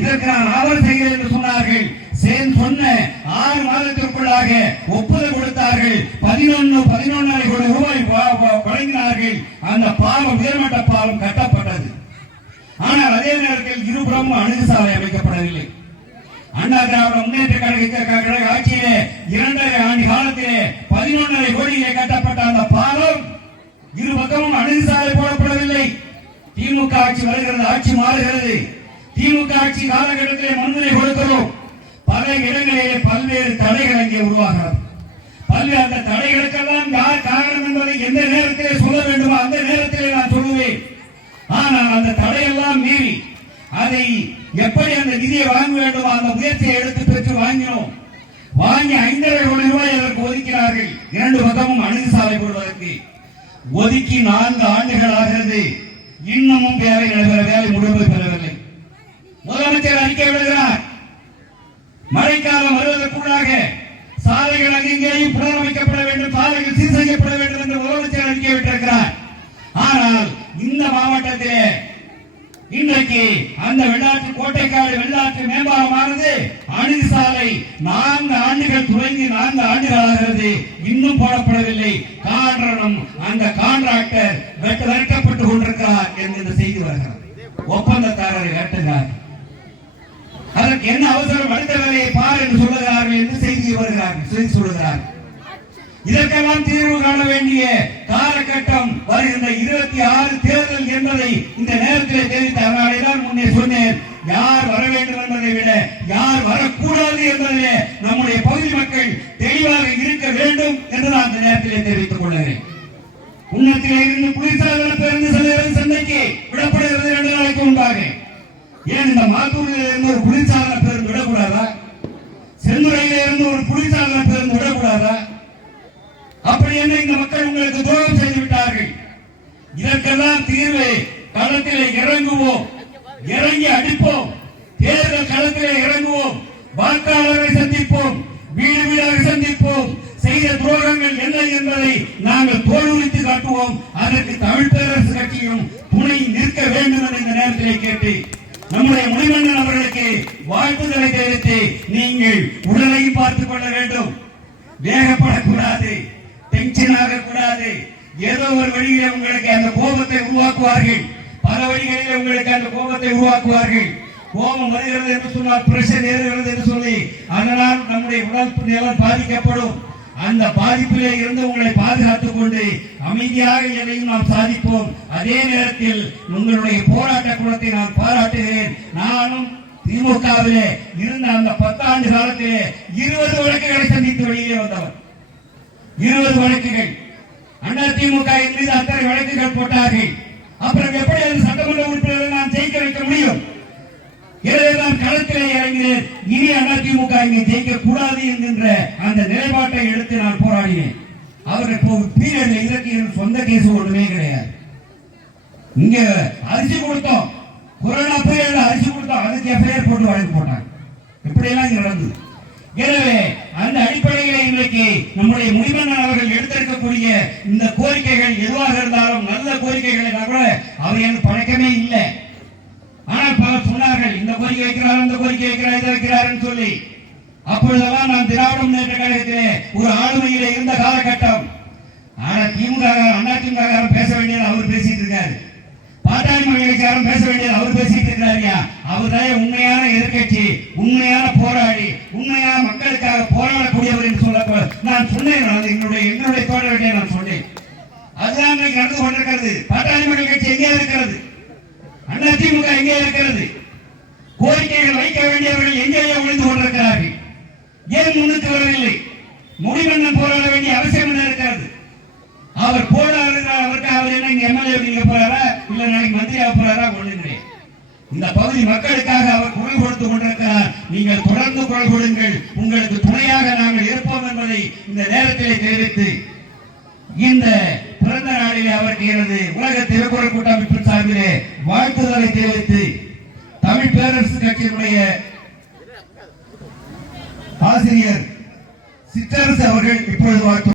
இதற்கு நான் ஆவல் செய்கிறேன் என்று சொன்னார்கள். சேன் சொன்ன ஆறு மாதத்திற்குள்ளாக ஒப்புதல் கொடுத்தார்கள். பதினொன்னு பதினொன்னரை கோடி ரூபாய் வழங்கினார்கள். அந்த பாலம் உயர்மட்ட பாலம் கட்டப்பட்டது. ஆனால் அதே நேரத்தில் இருபுறமும் அணுகுசாலை அமைக்கப்படவில்லை. அண்ணா திராவிட முன்னேற்ற கழக கழக ஆட்சியிலே இரண்டரை ஆண்டு காலத்திலே பதினொன்றரை கோடியிலே கட்டப்பட்ட அந்த பாலம் இரு பக்கமும் அணுகுசாலை போடப்படவில்லை. திமுக ஆட்சி வருகிறது ஆட்சி மாறுகிறது. திமுக ஆட்சி காலகட்டத்திலே முன்னுரை கொடுக்கிறோம் பல இடங்களிலே பல்வேறு தடைகள் அங்கே உருவாகிறது. பல்வேறு அந்த தடைகளுக்கெல்லாம் யார் காரணம் என்பதை எந்த நேரத்திலே சொல்ல வேண்டுமோ அந்த நேரத்திலே நான் சொல்லுவேன். ஆனால் அந்த தடையெல்லாம் மீறி அதை எப்படி அந்த நிதியை வாங்க வேண்டுமோ அந்த முயற்சியை எடுத்து பெற்று வாங்கினோம். வாங்கி ஐந்தரை கோடி ரூபாய் அதற்கு ஒதுக்கினார்கள். இரண்டு பக்கமும் அணுகு சாலை போடுவதற்கு. ஒதுக்கி நான்கு ஆண்டுகள் ஆகிறது. இன்னமும் வேலை நடைபெற வேலை முடிவு பெறவில்லை. முதலமைச்சர் அறிக்கை விடுகிறார். மழைக்காலம் வருவதற்குள்ளாக சாலைகள் அங்கேயும் புனரமைக்கப்பட வேண்டும் சாலைகள் சீர் செய்யப்பட வேண்டும் என்று முதலமைச்சர் அறிக்கை விட்டிருக்கிறார். ஆனால் இந்த மாவட்டத்திலே இன்றைக்கு அந்த வெள்ளாற்று கோட்டைக்காடு வெள்ளாற்று மேம்பாலமானது அணுகு சாலை நான்கு ஆண்டுகள் துவங்கி நான்கு ஆண்டுகள் ஆகிறது. இன்னும் போடப்படவில்லை. காரணம் அந்த கான்ட்ராக்டர் வெட்ட விரட்டப்பட்டு கொண்டிருக்கிறார் என்கிற செய்தி வருகிறது. ஒப்பந்தக்காரரை வெட்டுகிறார். அதற்கு என்ன அவசரம் அடுத்த வேலையை பார் என்று சொல்லுகிறார்கள் என்று செய்தி வருகிறார்கள் செய்தி சொல்லுகிறார்கள். இதற்கெல்லாம் தீர்வு காண வேண்டிய காலகட்டம் வருகின்ற இருபத்தி ஆறு தேர்தல் என்பதை இந்த நேரத்தில் தெரிவித்த அதனாலே தான் முன்னே சொன்னேன். யார் வர வேண்டும் என்பதை விட யார் வரக்கூடாது என்பதிலே நம்முடைய பகுதி மக்கள் தெளிவாக இருக்க வேண்டும் என்று நான் இந்த நேரத்திலே தெரிவித்துக் கொள்கிறேன். உன்னத்திலே இருந்து குளிர்சாதன பேருந்து செல்கிறது சென்னைக்கு. விடப்படுகிறது இரண்டு நாளைக்கு முன்பாக ஏன் இந்த மாத்தூரில் இருந்து ஒரு குளிர்சாதன பேருந்து விடக்கூடாதா? செந்துறையில இருந்து ஒரு குளிர்சாதன பேருந்து விடக்கூடாதா? அப்படி என்ன இந்த மக்கள் உங்களுக்கு துரோகம் செய்து விட்டார்கள்? இதற்கெல்லாம் தீர்வு களத்திலே இறங்குவோம். இறங்கி அடிப்போம். தேர்தல் களத்திலே இறங்குவோம். வாக்காளரை சந்திப்போம். வீடு வீடாக சந்திப்போம். செய்த துரோகங்கள் என்ன என்பதை நாங்கள் தோல்வித்து காட்டுவோம். அதற்கு தமிழ் பேரரசு கட்சியும் துணை நிற்க வேண்டும் என்று இந்த நேரத்திலே கேட்டு நம்முடைய முனிமன்னன் அவர்களுக்கு வாய்ப்புகளை தெரிவித்து நீங்கள் உடலையும் பார்த்துக் கொள்ள வேண்டும். வேகப்படக்கூடாது டென்ஷன் ஆகக்கூடாது. ஏதோ ஒரு வழியில உங்களுக்கு அந்த கோபத்தை உருவாக்குவார்கள். பல வழிகளில் உங்களுக்கு அந்த கோபத்தை உருவாக்குவார்கள். கோபம் வருகிறது என்று சொன்னால் பிரஷர் ஏறுகிறது என்று சொல்லி அதனால் நம்முடைய உடல் நிலம் பாதிக்கப்படும். அந்த பாதிப்பிலே இருந்து உங்களை பாதுகாத்துக் கொண்டு அமைதியாக எதையும் நாம் சாதிப்போம். அதே நேரத்தில் உங்களுடைய போராட்ட குணத்தை நான் பாராட்டுகிறேன். நானும் திமுகவிலே இருந்த அந்த பத்தாண்டு காலத்திலே இருபது வழக்குகளை சந்தித்து வெளியே வந்தவர். இருபது வழக்குகள். அண்ணா திமுக மீது அத்தனை வழக்குகள் போட்டார்கள். அப்புறம் எப்படி அது சட்டமன்ற உறுப்பினர் நான் ஜெயிக்க வைக்க முடியும் எனவே நான் களத்திலே இனி அதிமுக இங்கே ஜெயிக்க கூடாது என்கின்ற அந்த நிலைப்பாட்டை எடுத்து நான் போராடினேன். அவர் இப்போ பீரியட்ல இதற்கு எனக்கு சொந்த கேஸ் ஒன்றுமே கிடையாது. இங்க அரிசி கொடுத்தோம். கொரோனா பீரியட்ல அரிசி கொடுத்தோம். அதுக்கு எஃப்ஐஆர் போட்டு வழக்கு போட்டாங்க. இப்படியெல்லாம் இங்க நடந்தது. எனவே அந்த அடிப்படையில் இன்றைக்கு நம்முடைய முடிமன்னன் அவர்கள் எடுத்திருக்கக்கூடிய இந்த கோரிக்கைகள் எதுவாக இருந்தாலும் நல்ல கோரிக்கைகளை கூட அவர் எனக்கு பழக்கமே இல்லை. ஆனால் பலர் சொன்னார்கள் இந்த கோரிக்கை வைக்கிறார் அந்த கோரிக்கை வைக்கிறார் இதை வைக்கிறார்னு சொல்லி. அப்பொழுதெல்லாம் நான் திராவிட முன்னேற்ற கழகத்திலே ஒரு ஆளுமையில இருந்த காலகட்டம். ஆனா திமுக அண்ணா திமுக பேச வேண்டியது அவர் பேசிட்டு இருக்காரு. பாட்டாளி மகளிர்காரன் பேச வேண்டியது அவர் பேசிட்டு இருக்காருயா அவர் தான் உண்மையான எதிர்கட்சி உண்மையான போராளி உண்மையான மக்களுக்காக போராடக்கூடியவர் என்று சொல்ல நான் சொன்னேன் என்னுடைய என்னுடைய தோழர்கிட்ட நான் சொன்னேன். அதுதான் இன்னைக்கு நடந்து கொண்டிருக்கிறது. பாட்டாளி மக்கள் கட்சி எங்கே இருக்கிறது? அண்ணா திமுக எங்கே இருக்கிறது. கோரிக்கைகள் வைக்க வேண்டியவர்கள் எங்கேயே ஒழிந்து கொண்டிருக்கிறார்கள். ஏன் முன்னுக்கு வரவில்லை? முடிவண்ணன் போராட வேண்டிய அவசியம் என்ன இருக்கிறது? அவர் போராடுகிறார் அவருக்கு அவர் என்ன இங்க எம்எல்ஏ நீங்க போறாரா? இல்ல நாளைக்கு மந்திரியாக போறாரா? ஒண்ணு இந்த பகுதி மக்களுக்காக அவர் குரல் கொடுத்து கொண்டிருக்கிறார். நீங்கள் தொடர்ந்து குரல் கொடுங்கள். உங்களுக்கு துணையாக நாங்கள் இருப்போம் என்பதை இந்த நேரத்திலே தெரிவித்து இந்த பிறந்த நாளிலே அவருக்கு எனது உலக திருக்குறள் கூட்டமைப்பின் சார்பிலே வாழ்த்துதலை தெரிவித்து தமிழ் பேரரசு கட்சியினுடைய ஆசிரியர் சிற்றரசு அவர்கள் இப்பொழுது வாழ்த்து